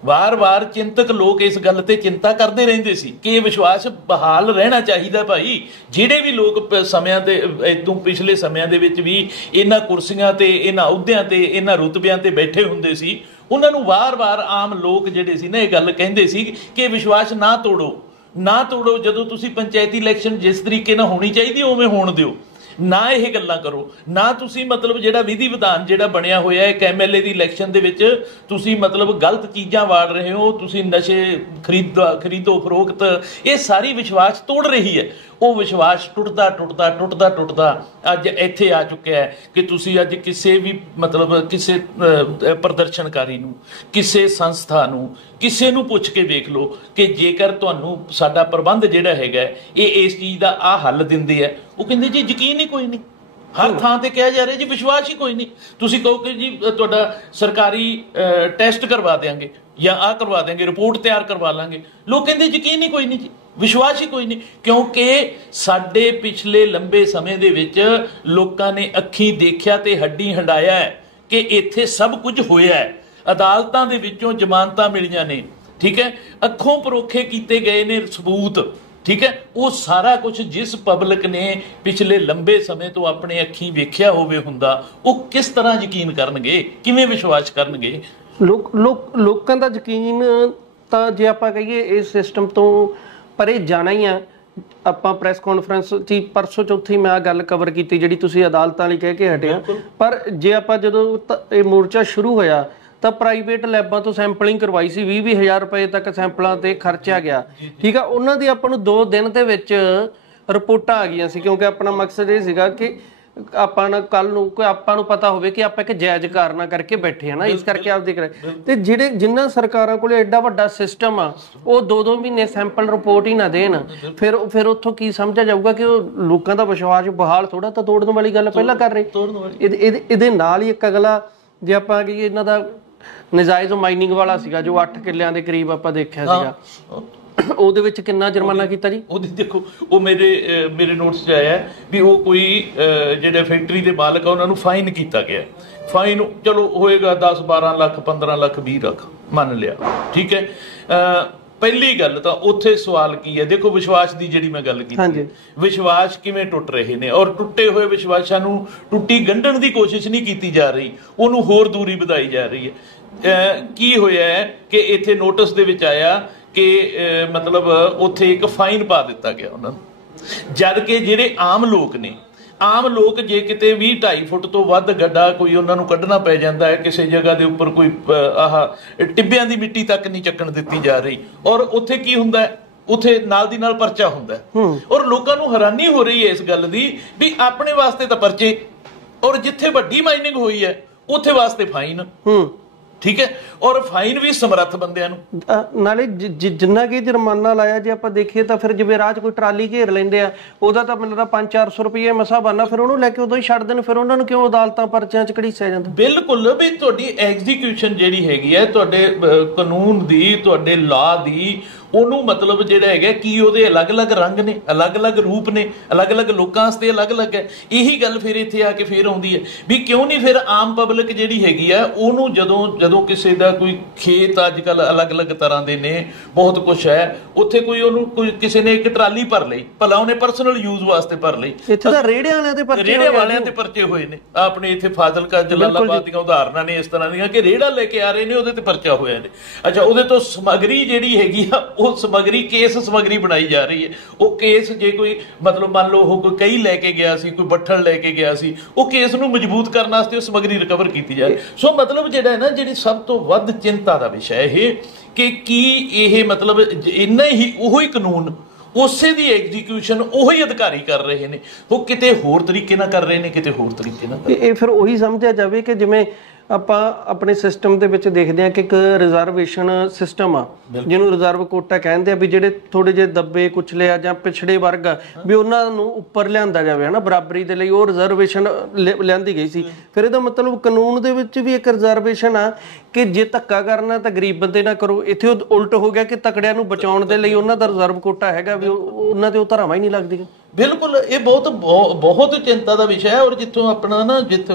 ਵਾਰ-ਵਾਰ ਚਿੰਤਕ ਲੋਕ ਇਸ ਗੱਲ ਤੇ ਚਿੰਤਾ ਕਰਦੇ ਰਹਿੰਦੇ ਸੀ ਕਿ ਇਹ ਵਿਸ਼ਵਾਸ ਬਹਾਲ ਰਹਿਣਾ ਚਾਹੀਦਾ ਭਾਈ। ਜਿਹੜੇ ਵੀ ਲੋਕ ਸਮਿਆਂ ਤੇ ਇਦੋਂ ਪਿਛਲੇ ਸਮਿਆਂ ਦੇ ਵਿੱਚ ਵੀ ਇਹਨਾਂ ਕੁਰਸੀਆਂ ਤੇ, ਇਹਨਾਂ ਅਹੁਦਿਆਂ ਤੇ, ਇਹਨਾਂ ਰੁਤਬਿਆਂ ਤੇ ਬੈਠੇ ਹੁੰਦੇ ਸੀ, ਉਹਨਾਂ ਨੂੰ ਵਾਰ-ਵਾਰ ਆਮ ਲੋਕ ਜਿਹੜੇ ਸੀ ਨਾ ਇਹ ਗੱਲ ਕਹਿੰਦੇ ਸੀ ਕਿ ਵਿਸ਼ਵਾਸ ਨਾ ਤੋੜੋ। ਜਦੋਂ ਤੁਸੀਂ ਪੰਚਾਇਤੀ ਇਲੈਕਸ਼ਨ ਜਿਸ ਤਰੀਕੇ ਨਾਲ ਹੋਣੀ ਚਾਹੀਦੀ ਉਵੇਂ ਹੋਣ ਦਿਓ, ਨਾ ਇਹ ਗੱਲਾਂ ਕਰੋ, ਨਾ ਤੁਸੀਂ ਮਤਲਬ ਜਿਹੜਾ ਵਿਧੀ ਵਿਧਾਨ ਜਿਹੜਾ ਬਣਿਆ ਹੋਇਆ ਇੱਕ MLA ਦੀ ਇਲੈਕਸ਼ਨ ਦੇ ਵਿੱਚ ਤੁਸੀਂ ਮਤਲਬ ਗਲਤ ਚੀਜ਼ਾਂ ਵਾੜ ਰਹੇ ਹੋ, ਤੁਸੀਂ ਨਸ਼ੇ ਖਰੀਦੋ ਫਰੋਖਤ, ਇਹ ਸਾਰੀ ਵਿਸ਼ਵਾਸ ਤੋੜ ਰਹੀ ਹੈ। ਉਹ ਵਿਸ਼ਵਾਸ ਟੁੱਟਦਾ ਅੱਜ ਇੱਥੇ ਆ ਚੁੱਕਿਆ ਹੈ ਕਿ ਤੁਸੀਂ ਅੱਜ ਕਿਸੇ ਵੀ ਮਤਲਬ ਕਿਸੇ ਪ੍ਰਦਰਸ਼ਨਕਾਰੀ ਨੂੰ, ਕਿਸੇ ਸੰਸਥਾ ਨੂੰ, ਕਿਸੇ ਨੂੰ ਪੁੱਛ ਕੇ ਵੇਖ ਲਓ ਕਿ ਜੇਕਰ ਤੁਹਾਨੂੰ ਸਾਡਾ ਪ੍ਰਬੰਧ ਜਿਹੜਾ ਹੈਗਾ ਇਹ ਇਸ ਚੀਜ਼ ਦਾ ਆਹ ਹੱਲ ਦਿੰਦੇ ਹੈ, ਉਹ ਕਹਿੰਦੇ ਜੀ ਯਕੀਨ ਹੀ ਕੋਈ ਨਹੀਂ। ਹਰ ਥਾਂ ਤੇ ਕਿਹਾ ਜਾ ਰਿਹਾ ਜੀ ਵਿਸ਼ਵਾਸ ਹੀ ਕੋਈ ਨਹੀਂ। ਤੁਸੀਂ ਕਹੋ ਕਿ ਜੀ ਤੁਹਾਡਾ ਸਰਕਾਰੀ ਟੈਸਟ ਕਰਵਾ ਦਿਆਂਗੇ ਜਾਂ ਆਹ ਕਰਵਾ ਦਿਆਂਗੇ, ਰਿਪੋਰਟ ਤਿਆਰ ਕਰਵਾ ਲਾਂਗੇ, ਲੋਕ ਕਹਿੰਦੇ ਯਕੀਨ ਹੀ ਕੋਈ ਨਹੀਂ ਜੀ, ਵਿਸ਼ਵਾਸ ਹੀ ਕੋਈ ਨਹੀਂ। ਕਿਉਂਕਿ ਸਾਡੇ ਪਿਛਲੇ ਲੰਬੇ ਸਮੇਂ ਦੇ ਵਿੱਚ ਲੋਕਾਂ ਨੇ ਅੱਖੀਂ ਦੇਖਿਆ ਤੇ ਹੱਡੀ ਹੰਡਾਇਆ ਹੈ ਕਿ ਇੱਥੇ ਸਭ ਕੁਝ ਹੋਇਆ ਹੈ। ਅਦਾਲਤਾਂ ਦੇ ਵਿੱਚੋਂ ਜ਼ਮਾਨਤਾਂ ਮਿਲੀਆਂ ਨੇ, ਠੀਕ ਹੈ, ਅੱਖੋਂ ਪਰੋਖੇ ਕੀਤੇ ਗਏ ਨੇ ਸਬੂਤ, ਠੀਕ ਹੈ। ਉਹ ਸਾਰਾ ਕੁਝ ਜਿਸ ਪਬਲਿਕ ਨੇ ਪਿਛਲੇ ਲੰਬੇ ਸਮੇਂ ਤੋਂ ਆਪਣੇ ਅੱਖੀਂ ਵੇਖਿਆ ਹੋਵੇ ਹੁੰਦਾ, ਉਹ ਕਿਸ ਤਰ੍ਹਾਂ ਯਕੀਨ ਕਰਨਗੇ, ਕਿਵੇਂ ਵਿਸ਼ਵਾਸ ਕਰਨਗੇ? ਲੋਕਾਂ ਦਾ ਯਕੀਨ ਤਾਂ ਜੇ ਆਪਾਂ ਕਹੀਏ ਇਸ ਸਿਸਟਮ ਤੋਂ ਪਰੇ ਜਾਣਾ ਹੀ ਆ। ਆਪਾਂ ਪ੍ਰੈਸ ਕਾਨਫਰੰਸ 'ਚ ਪਰਸੋਂ ਚੌਥੀ ਮੈਂ ਆਹ ਗੱਲ ਕਵਰ ਕੀਤੀ ਜਿਹੜੀ ਤੁਸੀਂ ਅਦਾਲਤਾਂ ਲਈ ਕਹਿ ਕੇ ਹਟਿਆ, ਪਰ ਜੇ ਆਪਾਂ ਜਦੋਂ ਇਹ ਮੋਰਚਾ ਸ਼ੁਰੂ ਹੋਇਆ ਤਾਂ ਪ੍ਰਾਈਵੇਟ ਲੈਬਾਂ ਤੋਂ ਸੈਂਪਲਿੰਗ ਕਰਵਾਈ ਸੀ, 20-20 ਹਜ਼ਾਰ ਰੁਪਏ ਤੱਕ ਸੈਂਪਲਾਂ ਤੇ ਖਰਚਿਆ ਗਿਆ, ਠੀਕ ਆ। ਉਹਨਾਂ ਦੀ ਆਪਾਂ ਨੂੰ 2 ਦਿਨ ਦੇ ਵਿੱਚ ਰਿਪੋਰਟਾਂ ਆ ਗਈਆਂ ਸੀ, ਕਿਉਂਕਿ ਆਪਣਾ ਮਕਸਦ ਇਹ ਸੀਗਾ ਕਿ ਆਪਾਂ ਨਾ ਕੱਲ ਨੂੰ ਕੋਈ ਆਪਾਂ ਨੂੰ ਪਤਾ ਹੋਵੇ ਕਿ ਆਪਾਂ ਇੱਕ ਜਾਇਜ਼ ਕਾਰਨਾ ਕਰਕੇ ਬੈਠੇ ਆ ਨਾ, ਇਸ ਕਰਕੇ ਆਪ ਦੇਖ ਰਹੇ। ਤੇ ਜਿਨ੍ਹਾਂ ਸਰਕਾਰਾਂ ਕੋਲ ਐਡਾ ਵੱਡਾ ਸਿਸਟਮ ਆ ਉਹ 2-2 ਮਹੀਨੇ ਸੈਂਪਲ ਰਿਪੋਰਟ ਹੀ ਨਾ ਦੇਣ, ਫਿਰ ਉੱਥੋਂ ਕੀ ਸਮਝਿਆ ਜਾਊਗਾ ਕਿ ਉਹ ਲੋਕਾਂ ਦਾ ਵਿਸ਼ਵਾਸ ਬਹਾਲ ਥੋੜਾ ਤਾਂ ਤੋੜਨ ਵਾਲੀ ਗੱਲ ਪਹਿਲਾਂ ਕਰ ਰਹੇ। ਇਹਦੇ ਨਾਲ ਹੀ ਇੱਕ ਅਗਲਾ ਜੇ ਆਪਾਂ ਕਹੀਏ ਇਹਨਾਂ ਦਾ ਨਜਾਇਜ਼ ਮਾਈਨਿੰਗ ਵਾਲਾ ਸੀਗਾ ਜੋ 8 ਕਿੱਲਿਆਂ ਦੇ ਕਰੀਬ ਆਪਾਂ ਦੇਖਿਆ ਸੀਗਾ, ਉਹਦੇ ਵਿੱਚ ਕਿੰਨਾ ਜੁਰਮਾਨਾ ਕੀਤਾ ਜੀ? ਉਹਦੀ ਦੇਖੋ ਉਹ ਮੇਰੇ ਨੋਟਸ 'ਚ ਆਇਆ ਵੀ ਉਹ ਕੋਈ ਜਿਹੜੇ ਫੈਕਟਰੀ ਦੇ ਮਾਲਕ ਆ ਉਹਨਾਂ ਨੂੰ ਫਾਈਨ ਕੀਤਾ ਗਿਆ। ਫਾਈਨ ਚਲੋ ਹੋਏਗਾ 10-12 ਲੱਖ, 15 ਲੱਖ, 20 ਲੱਖ ਮੰਨ ਲਿਆ, ਠੀਕ ਹੈ। ਪਹਿਲੀ ਗੱਲ ਤਾਂ ਉੱਥੇ ਸਵਾਲ ਕੀ ਹੈ, ਦੇਖੋ ਵਿਸ਼ਵਾਸ ਦੀ ਜਿਹੜੀ ਮੈਂ ਗੱਲ ਕੀਤੀ, ਵਿਸ਼ਵਾਸ ਕਿਵੇਂ ਟੁੱਟ ਰਹੇ ਨੇ, ਔਰ ਟੁੱਟੇ ਹੋਏ ਵਿਸ਼ਵਾਸਾਂ ਨੂੰ ਟੁੱਟੀ ਗੰਢਣ ਦੀ ਕੋਸ਼ਿਸ਼ ਨਹੀਂ ਕੀਤੀ ਜਾ ਰਹੀ, ਉਹਨੂੰ ਹੋਰ ਦੂਰੀ ਵਧਾਈ ਜਾ ਰਹੀ ਹੈ। ਕੀ ਹੋਇਆ ਹੈ ਕਿ ਇੱਥੇ ਨੋਟਿਸ ਦੇ ਵਿੱਚ ਆਇਆ ਕਿ ਮਤਲਬ ਉੱਥੇ ਇੱਕ ਫਾਈਨ ਪਾ ਦਿੱਤਾ ਗਿਆ ਉਹਨਾਂ ਨੂੰ, ਜਦ ਕਿ ਜਿਹੜੇ ਆਮ ਲੋਕ ਜੇ ਕਿਤੇ ਵੀ 2.5 ਫੁੱਟ ਤੋਂ ਵੱਧ ਗੱਡਾ ਕੋਈ ਉਹਨਾਂ ਨੂੰ ਕੱਢਣਾ ਪੈ ਜਾਂਦਾ ਹੈ, ਕਿਸੇ ਜਗ੍ਹਾ ਦੇ ਉੱਪਰ ਕੋਈ ਟਿੱਬਿਆਂ ਦੀ ਮਿੱਟੀ ਤੱਕ ਨਹੀਂ ਚੱਕਣ ਦਿੱਤੀ ਜਾ ਰਹੀ, ਔਰ ਉੱਥੇ ਕੀ ਹੁੰਦਾ ਹੈ, ਉੱਥੇ ਨਾਲ ਦੀ ਨਾਲ ਪਰਚਾ ਹੁੰਦਾ ਹੈ। ਔਰ ਲੋਕਾਂ ਨੂੰ ਹੈਰਾਨੀ ਹੋ ਰਹੀ ਹੈ ਇਸ ਗੱਲ ਦੀ ਵੀ ਆਪਣੇ ਵਾਸਤੇ ਤਾਂ ਪਰਚੇ, ਔਰ ਜਿੱਥੇ ਵੱਡੀ ਮਾਈਨਿੰਗ ਹੋਈ ਹੈ ਉੱਥੇ ਵਾਸਤੇ ਫਾਈਨ। ਠੀਕ ਹੈ, ਔਰ ਫਾਈਨ ਵੀ ਸਮਰੱਥ ਬੰਦਿਆਂ ਨੂੰ। ਨਾਲੇ ਜਿੰਨਾ ਕਿ ਜੁਰਮਾਨਾ ਲਾਇਆ ਜੇ ਆਪਾਂ ਦੇਖੀਏ ਤਾਂ ਫਿਰ ਜਿਵੇਂ ਰਾਹ 'ਚ ਕੋਈ ਟਰਾਲੀ ਘੇਰ ਲੈਂਦੇ ਆ, ਉਹਦਾ ਤਾਂ ਮੈਨੂੰ ਲੱਗਦਾ 500-400 ਰੁਪਏ ਮਸਾ ਬਣਨਾ, ਫਿਰ ਉਹਨੂੰ ਲੈ ਕੇ ਉਦੋਂ ਹੀ ਛੱਡ ਦੇਣ, ਫਿਰ ਉਹਨਾਂ ਨੂੰ ਕਿਉਂ ਅਦਾਲਤਾਂ ਪਰਚਿਆਂ 'ਚ ਘੜੀਸਿਆ ਜਾਂਦਾ? ਬਿਲਕੁਲ ਵੀ ਤੁਹਾਡੀ ਐਗਜ਼ੀਕਿਊਸ਼ਨ ਜਿਹੜੀ ਹੈਗੀ ਹੈ ਤੁਹਾਡੇ ਕਾਨੂੰਨ ਦੀ, ਤੁਹਾਡੇ ਲਾਅ ਦੀ, ਉਹਨੂੰ ਮਤਲਬ ਜਿਹੜਾ ਹੈਗਾ ਕੀ ਉਹਦੇ ਅਲੱਗ-ਅਲੱਗ ਰੰਗ ਨੇ, ਅਲੱਗ-ਅਲੱਗ ਰੂਪ ਨੇ, ਅਲੱਗ-ਅਲੱਗ ਲੋਕਾਂ ਵਾਸਤੇ ਅਲੱਗ-ਅਲੱਗ ਹੈ। ਇਹੀ ਗੱਲ ਫਿਰ ਇੱਥੇ ਆ ਕੇ ਫਿਰ ਆਉਂਦੀ ਹੈ ਵੀ ਕਿਉਂ ਨਹੀਂ ਫਿਰ ਆਮ ਪਬਲਿਕ ਜਿਹੜੀ ਹੈਗੀ ਆ ਉਹਨੂੰ ਜਦੋਂ ਕਿਸੇ ਦਾ ਕੋਈ ਖੇਤ ਅੱਜ ਕੱਲ੍ਹ ਅਲੱਗ-ਅਲੱਗ ਤਰ੍ਹਾਂ ਦੇ ਨੇ, ਬਹੁਤ ਕੁਛ ਹੈ, ਉੱਥੇ ਕੋਈ ਕਿਸੇ ਨੇ ਇੱਕ ਟਰਾਲੀ ਭਰ ਲਈ, ਭਲਾ ਉਹਨੇ ਪਰਸਨਲ ਯੂਜ਼ ਵਾਸਤੇ ਭਰ ਲਈ। ਇੱਥੇ ਤਾਂ ਰੇਹੜੇ ਵਾਲਿਆਂ ਤੇ ਪਰਚੇ ਹੋਏ ਨੇ, ਆਪਣੇ ਇੱਥੇ ਫਾਜ਼ਿਲਕਾ ਜਲਾਲਾਬਾਦ ਦੀਆਂ ਉਦਾਹਰਨਾਂ ਨੇ ਇਸ ਤਰ੍ਹਾਂ ਦੀਆਂ ਕਿ ਰੇਹੜਾ ਲੈ ਕੇ ਆ ਰਹੇ ਨੇ, ਉਹਦੇ ਤੇ ਪਰਚਾ ਹੋਇਆ ਨੇ। ਅੱਛਾ, ਉਹਦੇ ਤੋਂ ਸਮੱਗਰੀ ਜਿਹੜੀ ਹੈਗੀ ਆ ਉਹ ਸਮੱਗਰੀ ਬਣਾਈ ਜਾ ਰਹੀ ਹੈ। ਉਹ ਕੇਸ ਜੇ ਕੋਈ ਮਤਲਬ ਮੰਨ ਲਓ ਉਹ ਕੋਈ ਕਈ ਲੈ ਕੇ ਗਿਆ ਸੀ, ਕੋਈ ਬੱਠਲ ਲੈ ਕੇ ਗਿਆ ਸੀ, ਉਹ ਕੇਸ ਨੂੰ ਮਜ਼ਬੂਤ ਕਰਨ ਵਾਸਤੇ ਉਹ ਸਮੱਗਰੀ ਰਿਕਵਰ ਕੀਤੀ ਜਾ ਰਹੀ। ਸੋ ਮਤਲਬ ਜਿਹੜਾ ਹੈ ਨਾ, ਜਿਹੜੀ ਸਭ ਤੋਂ ਵੱਧ ਚਿੰਤਾ ਦਾ ਵਿਸ਼ਾ ਇਹ ਕਿ ਕੀ ਇਹ ਮਤਲਬ ਇੰਨਾ ਹੀ ਉਹੀ ਕਾਨੂੰਨ, ਉਸੇ ਦੀ ਐਗਜ਼ੀਕਿਊਸ਼ਨ ਉਹੀ ਅਧਿਕਾਰੀ ਕਰ ਰਹੇ ਨੇ, ਉਹ ਕਿਤੇ ਹੋਰ ਤਰੀਕੇ ਨਾਲ ਕਰ ਰਹੇ ਨੇ, ਕਿਤੇ ਹੋਰ ਤਰੀਕੇ ਨਾਲ। ਇਹ ਫਿਰ ਉਹੀ ਸਮਝਿਆ ਜਾਵੇ ਕਿ ਜਿਵੇਂ ਆਪਾਂ ਆਪਣੇ ਸਿਸਟਮ ਦੇ ਵਿੱਚ ਦੇਖਦੇ ਹਾਂ ਕਿ ਇੱਕ ਰਿਜ਼ਰਵੇਸ਼ਨ ਸਿਸਟਮ ਆ, ਜਿਹਨੂੰ ਰਿਜ਼ਰਵ ਕੋਟਾ ਕਹਿੰਦੇ ਆ, ਵੀ ਜਿਹੜੇ ਥੋੜੇ ਜਿਹੇ ਦੱਬੇ ਕੁਚਲੇ ਆ ਜਾਂ ਪਿਛੜੇ ਵਰਗ ਆ ਵੀ ਉਹਨਾਂ ਨੂੰ ਉੱਪਰ ਲਿਆਂਦਾ ਜਾਵੇ ਹਨਾ, ਬਰਾਬਰੀ ਦੇ ਲਈ ਉਹ ਰਿਜ਼ਰਵੇਸ਼ਨ ਲਿਆਂਦੀ ਗਈ ਸੀ। ਫਿਰ ਇਹਦਾ ਮਤਲਬ ਕਾਨੂੰਨ ਦੇ ਵਿੱਚ ਵੀ ਇੱਕ ਰਿਜ਼ਰਵੇਸ਼ਨ ਆ ਕਿ ਜੇ ਧੱਕਾ ਕਰਨਾ ਤਾਂ ਗਰੀਬ ਬੰਦੇ ਨਾ ਕਰੋ। ਇੱਥੇ ਉਲਟ ਹੋ ਗਿਆ ਕਿ ਤਕੜਿਆਂ ਨੂੰ ਬਚਾਉਣ ਦੇ ਲਈ ਉਹਨਾਂ ਦਾ ਰਿਜ਼ਰਵ ਕੋਟਾ ਹੈਗਾ ਵੀ ਉਹਨਾਂ ਤੇ ਉਹ ਧਾਰਾਵਾਂ ਹੀ ਨਹੀਂ ਲੱਗਦੀਆਂ। ਬਿਲਕੁਲ, ਇਹ ਬਹੁਤ ਚਿੰਤਾ ਦਾ ਵਿਸ਼ਾ ਹੈ। ਔਰ ਜਿੱਥੋਂ ਆਪਣਾ ਨਾ ਜਿੱਥੇ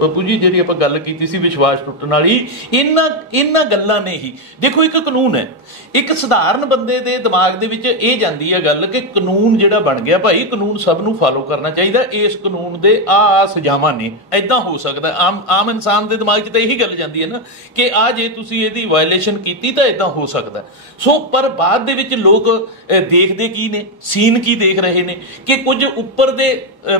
ਬੱਬੂ ਜੀ ਜਿਹੜੀ ਆਪਾਂ ਗੱਲ ਕੀਤੀ ਸੀ ਵਿਸ਼ਵਾਸ ਟੁੱਟਣ ਵਾਲੀ, ਇਹਨਾਂ ਗੱਲਾਂ ਨੇ ਹੀ ਦੇਖੋ, ਇੱਕ ਕਾਨੂੰਨ ਹੈ, ਇੱਕ ਸਧਾਰਨ ਬੰਦੇ ਦੇ ਦਿਮਾਗ ਦੇ ਵਿੱਚ ਇਹ ਜਾਂਦੀ ਹੈ ਗੱਲ ਕਿ ਕਾਨੂੰਨ ਜਿਹੜਾ ਬਣ ਗਿਆ ਭਾਈ, ਕਾਨੂੰਨ ਸਭ ਨੂੰ ਫਾਲੋ ਕਰਨਾ ਚਾਹੀਦਾ, ਇਸ ਕਾਨੂੰਨ ਦੇ ਆ ਸਜ਼ਾਵਾਂ ਨੇ, ਐਦਾਂ ਹੋ ਸਕਦਾ। ਆਮ ਇਨਸਾਨ ਦੇ ਦਿਮਾਗ 'ਚ ਤਾਂ ਇਹੀ ਗੱਲ ਜਾਂਦੀ ਹੈ ਨਾ ਕਿ ਜੇ ਤੁਸੀਂ ਇਹਦੀ ਵਾਇਲੇਸ਼ਨ ਕੀਤੀ ਤਾਂ ਐਦਾਂ ਹੋ ਸਕਦਾ। ਸੋ ਪਰ ਬਾਅਦ ਦੇ ਵਿੱਚ ਲੋਕ ਦੇਖਦੇ ਕੀ ਨੇ, ਸੀਨ ਕੀ ਦੇਖ ਰਹੇ ਨੇ ਕਿ ਕੁਝ ਉੱਪਰ ਦੇ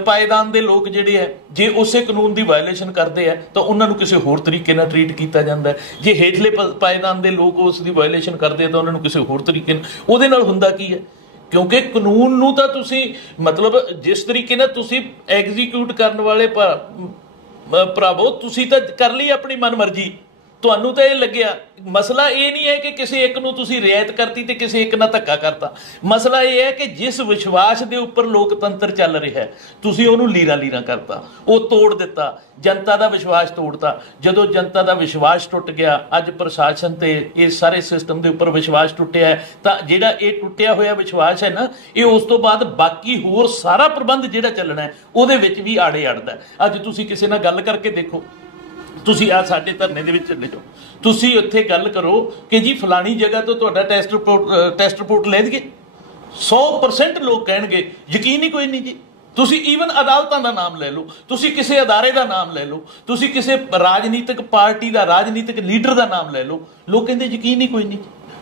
ਪਾਏਦਾਨ ਦੇ ਲੋਕ ਜਿਹੜੇ ਹੈ, ਜੇ ਉਸੇ ਕਾਨੂੰਨ ਦੀ ਵਾਇਲੇਸ਼ਨ ਕਰਦੇ ਆ ਤਾਂ ਉਹਨਾਂ ਨੂੰ ਕਿਸੇ ਹੋਰ ਤਰੀਕੇ ਨਾਲ ਟਰੀਟ ਕੀਤਾ ਜਾਂਦਾ ਹੈ। ਜੇ ਹੇਠਲੇ ਪਾਏਦਾਨ ਦੇ ਲੋਕ ਉਸ ਦੀ ਵਾਇਲੇਸ਼ਨ ਕਰਦੇ ਆ ਤਾਂ ਉਹਨਾਂ ਨੂੰ ਕਿਸੇ ਹੋਰ ਤਰੀਕੇ ਨਾਲ। ਉਹਦੇ ਨਾਲ ਹੁੰਦਾ ਕੀ ਹੈ, ਕਿਉਂਕਿ ਕਾਨੂੰਨ ਨੂੰ ਤਾਂ ਤੁਸੀਂ ਮਤਲਬ ਜਿਸ ਤਰੀਕੇ ਨਾਲ ਤੁਸੀਂ ਐਗਜ਼ੀਕਿਊਟ ਕਰਨ ਵਾਲੇ ਭਰਾਵੋ, ਤੁਸੀਂ ਤਾਂ ਕਰ ਲਈ ਆਪਣੀ ਮਨਮਰਜ਼ੀ, ਤੁਹਾਨੂੰ ਤਾਂ ਇਹ ਲੱਗਿਆ। ਮਸਲਾ ਇਹ ਨਹੀਂ ਹੈ ਕਿ ਕਿਸੇ ਇੱਕ ਨੂੰ ਤੁਸੀਂ ਰਿਆਇਤ ਕਰਤੀ ਤੇ ਕਿਸੇ ਇੱਕ ਨਾਲ ਧੱਕਾ ਕਰਤਾ। ਮਸਲਾ ਇਹ ਹੈ ਕਿ ਜਿਸ ਵਿਸ਼ਵਾਸ ਦੇ ਉੱਪਰ ਲੋਕਤੰਤਰ ਚੱਲ ਰਿਹਾ ਹੈ, ਤੁਸੀਂ ਉਹਨੂੰ ਲੀਰਾ ਕਰਤਾ, ਉਹ ਤੋੜ ਦਿੱਤਾ, ਜਨਤਾ ਦਾ ਵਿਸ਼ਵਾਸ ਤੋੜਤਾ। ਜਦੋਂ ਜਨਤਾ ਦਾ ਵਿਸ਼ਵਾਸ ਟੁੱਟ ਗਿਆ, ਅੱਜ ਪ੍ਰਸ਼ਾਸਨ ਤੇ ਇਸ ਸਾਰੇ ਸਿਸਟਮ ਦੇ ਉੱਪਰ ਵਿਸ਼ਵਾਸ ਟੁੱਟਿਆ ਹੈ, ਤਾਂ ਜਿਹੜਾ ਇਹ ਟੁੱਟਿਆ ਹੋਇਆ ਵਿਸ਼ਵਾਸ ਹੈ ਨਾ, ਇਹ ਉਸ ਤੋਂ ਬਾਅਦ ਬਾਕੀ ਹੋਰ ਸਾਰਾ ਪ੍ਰਬੰਧ ਜਿਹੜਾ ਚੱਲਣਾ ਹੈ ਉਹਦੇ ਵਿੱਚ ਵੀ ਆੜੇ ਅੜਦਾ। ਅੱਜ ਤੁਸੀਂ ਕਿਸੇ ਨਾਲ ਗੱਲ ਕਰਕੇ ਦੇਖੋ, ਤੁਸੀਂ ਆ ਸਾਡੇ ਧਰਨੇ ਦੇ ਵਿੱਚ ਚੱਲੇ ਜਾਓ, ਤੁਸੀਂ ਉੱਥੇ ਗੱਲ ਕਰੋ ਕਿ ਜੀ ਫਲਾਣੀ ਜਗ੍ਹਾ ਤੋਂ ਤੁਹਾਡਾ ਟੈਸਟ ਰਿਪੋਰਟ ਲੈ ਦਈਏ, 100% ਲੋਕ ਕਹਿਣਗੇ ਯਕੀਨ ਹੀ ਕੋਈ ਨਹੀਂ ਜੀ। ਤੁਸੀਂ ਈਵਨ ਅਦਾਲਤਾਂ ਦਾ ਨਾਮ ਲੈ ਲਓ, ਤੁਸੀਂ ਕਿਸੇ ਅਦਾਰੇ ਦਾ ਨਾਮ ਲੈ ਲਓ, ਤੁਸੀਂ ਕਿਸੇ ਰਾਜਨੀਤਿਕ ਪਾਰਟੀ ਦਾ, ਰਾਜਨੀਤਿਕ ਲੀਡਰ ਦਾ ਨਾਮ ਲੈ ਲਓ, ਲੋਕ ਕਹਿੰਦੇ ਯਕੀਨ ਹੀ ਕੋਈ ਨਹੀਂ।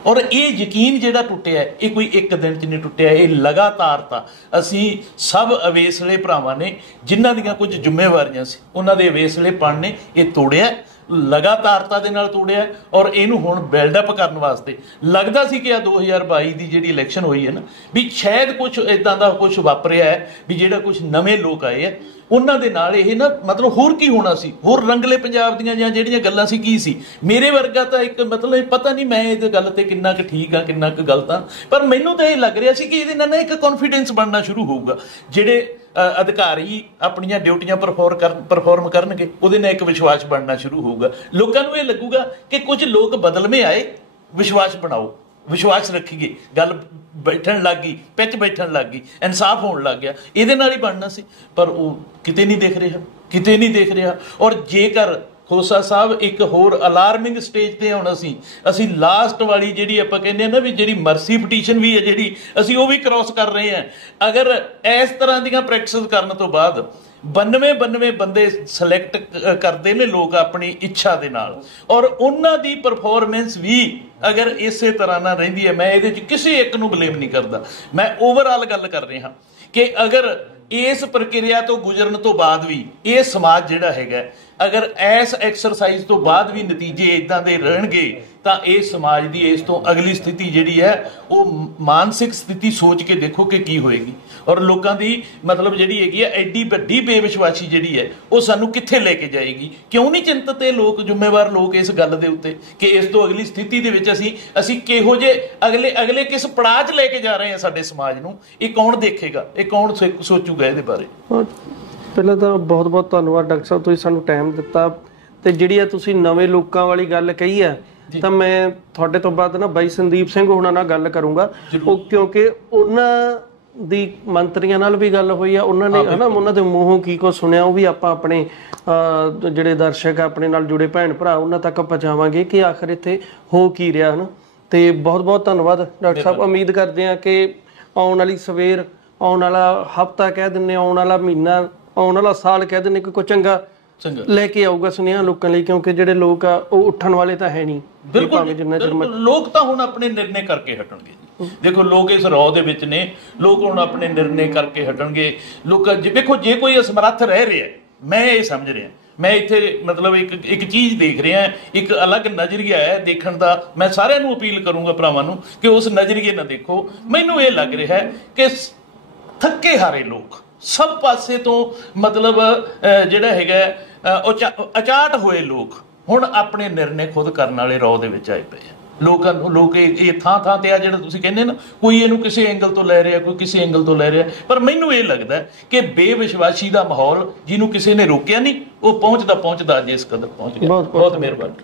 ਔਰ ਇਹ ਯਕੀਨ ਜਿਹੜਾ ਟੁੱਟਿਆ, ਇਹ ਕੋਈ ਇੱਕ ਦਿਨ 'ਚ ਨਹੀਂ ਟੁੱਟਿਆ, ਇਹ ਲਗਾਤਾਰ ਤਾਂ ਅਸੀਂ ਸਭ ਅਵੇਸਲੇ ਭਰਾਵਾਂ ਨੇ, ਜਿਨ੍ਹਾਂ ਦੀਆਂ ਕੁਝ ਜ਼ਿੰਮੇਵਾਰੀਆਂ ਸੀ, ਉਹਨਾਂ ਦੇ ਅਵੇਸਲੇਪਣ ਨੇ ਇਹ ਤੋੜਿਆ, ਲਗਾਤਾਰਤਾ ਦੇ ਨਾਲ ਤੋੜਿਆ। ਔਰ ਇਹਨੂੰ ਹੁਣ ਬਿਲਡਅਪ ਕਰਨ ਵਾਸਤੇ ਲੱਗਦਾ ਸੀ ਕਿ ਆ 2022 ਦੀ ਜਿਹੜੀ ਇਲੈਕਸ਼ਨ ਹੋਈ ਹੈ ਨਾ, ਵੀ ਸ਼ਾਇਦ ਕੁਝ ਇੱਦਾਂ ਦਾ ਕੁਝ ਵਾਪਰਿਆ ਹੈ ਵੀ ਜਿਹੜਾ ਕੁਝ ਨਵੇਂ ਲੋਕ ਆਏ ਹੈ ਉਹਨਾਂ ਦੇ ਨਾਲ ਇਹ ਨਾ ਮਤਲਬ ਹੋਰ ਕੀ ਹੋਣਾ ਸੀ, ਹੋਰ ਰੰਗਲੇ ਪੰਜਾਬ ਦੀਆਂ ਜਾਂ ਜਿਹੜੀਆਂ ਗੱਲਾਂ ਸੀ ਕੀ ਸੀ। ਮੇਰੇ ਵਰਗਾ ਤਾਂ ਇੱਕ ਮਤਲਬ ਪਤਾ ਨਹੀਂ ਮੈਂ ਇਹ ਗੱਲ ਤੇ ਕਿੰਨਾ ਕੁ ਠੀਕ ਆ ਕਿੰਨਾ ਕੁ ਗਲਤ ਆ, ਪਰ ਮੈਨੂੰ ਤਾਂ ਇਹ ਲੱਗ ਰਿਹਾ ਸੀ ਕਿ ਇਹਦੇ ਨਾਲ ਨਾ ਇੱਕ ਕੌਨਫੀਡੈਂਸ ਬਣਨਾ ਸ਼ੁਰੂ ਹੋਊਗਾ। ਜਿਹੜੇ ਅਧਿਕਾਰੀ ਆਪਣੀਆਂ ਡਿਊਟੀਆਂ ਪਰਫਾਰਮ ਕਰਨਗੇ, ਉਹਦੇ ਨਾਲ ਇੱਕ ਵਿਸ਼ਵਾਸ ਬਣਨਾ ਸ਼ੁਰੂ ਹੋਊਗਾ। ਲੋਕਾਂ ਨੂੰ ਇਹ ਲੱਗੂਗਾ ਕਿ ਕੁਝ ਲੋਕ ਬਦਲਵੇਂ ਆਏ, ਵਿਸ਼ਵਾਸ ਬਣਾਓ, ਵਿਸ਼ਵਾਸ ਰੱਖੀਏ, ਗੱਲ ਬੈਠਣ ਲੱਗ ਗਈ, ਪਿੱਚ ਬੈਠਣ ਲੱਗ ਗਈ, ਇਨਸਾਫ ਹੋਣ ਲੱਗ ਗਿਆ। ਇਹਦੇ ਨਾਲ ਹੀ ਬਣਨਾ ਸੀ, ਪਰ ਉਹ ਕਿਤੇ ਨਹੀਂ ਦਿਖ ਰਿਹਾ, ਕਿਤੇ ਨਹੀਂ ਦਿਖ ਰਿਹਾ। ਔਰ ਜੇਕਰ ਖੋਸਾ ਸਾਹਿਬ ਇੱਕ ਹੋਰ ਅਲਾਰਮਿੰਗ ਸਟੇਜ ਤੇ ਹੁਣ ਅਸੀਂ ਲਾਸਟ ਵਾਲੀ ਜਿਹੜੀ ਆਪਾਂ ਕਹਿੰਦੇ ਆ ਨਾ ਵੀ ਜਿਹੜੀ ਮਰਸੀ ਪਟੀਸ਼ਨ ਵੀ ਹੈ ਜਿਹੜੀ ਅਸੀਂ ਉਹ ਵੀ ਕ੍ਰਾਸ ਕਰ ਰਹੇ ਹਾਂ। ਅਗਰ ਇਸ ਤਰ੍ਹਾਂ ਦੀਆਂ ਪ੍ਰੈਕਟਿਸ ਕਰਨ ਤੋਂ ਬਾਅਦ 92 ਬੰਦੇ ਸਿਲੈਕਟ ਕਰਦੇ ਨੇ ਲੋਕ ਆਪਣੀ ਇੱਛਾ ਦੇ ਨਾਲ, ਔਰ ਉਹਨਾਂ ਦੀ ਪਰਫਾਰਮੈਂਸ ਵੀ ਅਗਰ ਇਸੇ ਤਰ੍ਹਾਂ ਨਾਲ ਰਹਿੰਦੀ ਹੈ, ਮੈਂ ਇਹਦੇ 'ਚ ਕਿਸੇ ਇੱਕ ਨੂੰ ਬਲੇਮ ਨਹੀਂ ਕਰਦਾ, ਮੈਂ ਓਵਰਆਲ ਗੱਲ ਕਰ ਰਿਹਾ ਕਿ ਅਗਰ ਇਸ ਪ੍ਰਕਿਰਿਆ ਤੋਂ ਗੁਜ਼ਰਨ ਤੋਂ ਬਾਅਦ ਵੀ ਇਹ ਸਮਾਜ ਜਿਹੜਾ ਹੈਗਾ, ਅਗਰ ਇਸ ਐਕਸਰਸਾਈਜ਼ ਤੋਂ ਬਾਅਦ ਵੀ ਨਤੀਜੇ ਇਦਾਂ ਦੇ ਰਹਿਣਗੇ ਤਾਂ ਇਹ ਸਮਾਜ ਦੀ ਇਸ ਤੋਂ ਅਗਲੀ ਸਥਿਤੀ ਜਿਹੜੀ ਹੈ ਉਹ ਮਾਨਸਿਕ ਸਥਿਤੀ ਸੋਚ ਕੇ ਦੇਖੋ ਕਿ ਕੀ ਹੋਏਗੀ, ਔਰ ਲੋਕਾਂ ਦੀ ਮਤਲਬ ਜਿਹੜੀ ਹੈਗੀ ਆ ਐਡੀ ਵੱਡੀ ਬੇਵਿਸ਼ਵਾਸੀ ਜਿਹੜੀ ਹੈ ਉਹ ਸਾਨੂੰ ਕਿੱਥੇ ਲੈ ਕੇ ਜਾਏਗੀ। ਕਿਉਂ ਨਹੀਂ ਚਿੰਤਤ ਇਹ ਲੋਕ, ਜ਼ਿੰਮੇਵਾਰ ਲੋਕ ਇਸ ਗੱਲ ਦੇ ਉੱਤੇ ਕਿ ਇਸ ਤੋਂ ਅਗਲੀ ਸਥਿਤੀ ਦੇ ਵਿੱਚ ਅਸੀਂ ਕਿਹੋ ਜਿਹੇ ਅਗਲੇ ਕਿਸ ਪੜਾਅ 'ਚ ਲੈ ਕੇ ਜਾ ਰਹੇ ਹਾਂ ਸਾਡੇ ਸਮਾਜ ਨੂੰ, ਇਹ ਕੌਣ ਦੇਖੇਗਾ, ਇਹ ਕੌਣ ਸੋਚੂਗਾ ਇਹਦੇ ਬਾਰੇ। ਪਹਿਲਾਂ ਤਾਂ ਬਹੁਤ ਬਹੁਤ ਧੰਨਵਾਦ ਡਾਕਟਰ ਸਾਹਿਬ, ਤੁਸੀਂ ਸਾਨੂੰ ਟਾਈਮ ਦਿੱਤਾ। ਤੇ ਜਿਹੜੀ ਆ ਤੁਸੀਂ ਨਵੇਂ ਲੋਕਾਂ ਵਾਲੀ ਗੱਲ ਕਹੀ ਆ, ਤਾਂ ਮੈਂ ਤੁਹਾਡੇ ਤੋਂ ਬਾਅਦ ਨਾ ਬਾਈ ਸੰਦੀਪ ਸਿੰਘ ਹੋਣਾ ਨਾਲ ਗੱਲ ਕਰੂੰਗਾ, ਉਹ ਕਿਉਂਕਿ ਉਹਨਾਂ ਦੀ ਮੰਤਰੀਆਂ ਨਾਲ ਵੀ ਗੱਲ ਹੋਈ ਆ, ਉਹਨਾਂ ਨੇ ਹਨਾ ਉਹਨਾਂ ਦੇ ਮੂੰਹੋਂ ਕੀ ਕੁਝ ਸੁਣਿਆ ਉਹ ਵੀ ਆਪਾਂ ਆਪਣੇ ਜਿਹੜੇ ਦਰਸ਼ਕ ਆ ਆਪਣੇ ਨਾਲ ਜੁੜੇ ਭੈਣ ਭਰਾ ਉਹਨਾਂ ਤੱਕ ਪਹੁੰਚਾਵਾਂਗੇ ਕਿ ਆਖਰ ਇੱਥੇ ਹੋ ਕੀ ਰਿਹਾ ਹਨ। ਤੇ ਬਹੁਤ ਬਹੁਤ ਧੰਨਵਾਦ ਡਾਕਟਰ ਸਾਹਿਬ। ਉਮੀਦ ਕਰਦੇ ਹਾਂ ਕਿ ਆਉਣ ਵਾਲੀ ਸਵੇਰ, ਆਉਣ ਵਾਲਾ ਹਫ਼ਤਾ ਕਹਿ ਦਿੰਦੇ, ਆਉਣ ਵਾਲਾ ਮਹੀਨਾ, ਆਉਣ ਵਾਲਾ ਸਾਲ ਕਹਿ ਦਿੰਦੇ, ਕੋਈ ਚੰਗਾ ਲੈ ਕੇ ਆਊਗਾ ਸੁਨੇਹਾ ਲੋਕਾਂ ਲਈ, ਕਿਉਂਕਿ ਜਿਹੜੇ ਲੋਕ ਆ ਉਹ ਉੱਠਣ ਵਾਲੇ ਤਾਂ ਹੈ ਨਹੀਂ। ਬਿਲਕੁਲ ਲੋਕ ਤਾਂ ਹੁਣ ਆਪਣੇ ਨਿਰਣੇ ਕਰਕੇ ਹਟਣਗੇ ਜੀ। ਦੇਖੋ ਲੋਕ ਇਸ ਰੌ ਦੇ ਵਿੱਚ ਨੇ, ਲੋਕ ਹੁਣ ਆਪਣੇ ਨਿਰਣੇ ਕਰਕੇ ਹਟਣਗੇ। ਲੋਕ ਦੇਖੋ ਜੇ ਕੋਈ ਅਸਮਰੱਥ ਰਹਿ ਰਿਹਾ, ਮੈਂ ਇਹ ਸਮਝ ਰਿਹਾ, ਮੈਂ ਇੱਥੇ ਮਤਲਬ ਇੱਕ ਚੀਜ਼ ਦੇਖ ਰਿਹਾ, ਇੱਕ ਅਲੱਗ ਨਜ਼ਰੀਆ ਹੈ ਦੇਖਣ ਦਾ। ਮੈਂ ਸਾਰਿਆਂ ਨੂੰ ਅਪੀਲ ਕਰੂੰਗਾ ਭਰਾਵਾਂ ਨੂੰ ਕਿ ਉਸ ਨਜ਼ਰੀਏ ਨਾਲ ਦੇਖੋ। ਮੈਨੂੰ ਇਹ ਲੱਗ ਰਿਹਾ ਕਿ ਥੱਕੇ ਹਾਰੇ ਲੋਕ ਸਭ ਪਾਸੇ ਤੋਂ ਮਤਲਬ ਜਿਹੜਾ ਹੈਗਾ ਅਚਾਟ ਹੋਏ ਲੋਕ ਹੁਣ ਆਪਣੇ ਨਿਰਣੇ ਖੁਦ ਕਰਨ ਵਾਲੇ ਰੌ ਦੇ ਵਿੱਚ ਆਏ ਪਏ ਆ। ਲੋਕ ਇਹ ਥਾਂ ਤੇ ਆ ਜਿਹੜਾ ਤੁਸੀਂ ਕਹਿੰਦੇ ਨਾ, ਕੋਈ ਇਹਨੂੰ ਕਿਸੇ ਐਂਗਲ ਤੋਂ ਲੈ ਰਿਹਾ, ਕੋਈ ਕਿਸੇ ਐਂਗਲ ਤੋਂ ਲੈ ਰਿਹਾ, ਪਰ ਮੈਨੂੰ ਇਹ ਲੱਗਦਾ ਕਿ ਬੇਵਿਸ਼ਵਾਸੀ ਦਾ ਮਾਹੌਲ ਜਿਹਨੂੰ ਕਿਸੇ ਨੇ ਰੋਕਿਆ ਨਹੀਂ, ਉਹ ਪਹੁੰਚਦਾ ਅੱਜ ਇਸ ਕਦਰ ਪਹੁੰਚ ਗਿਆ। ਬਹੁਤ ਮਿਹਰਬਾਨੀ।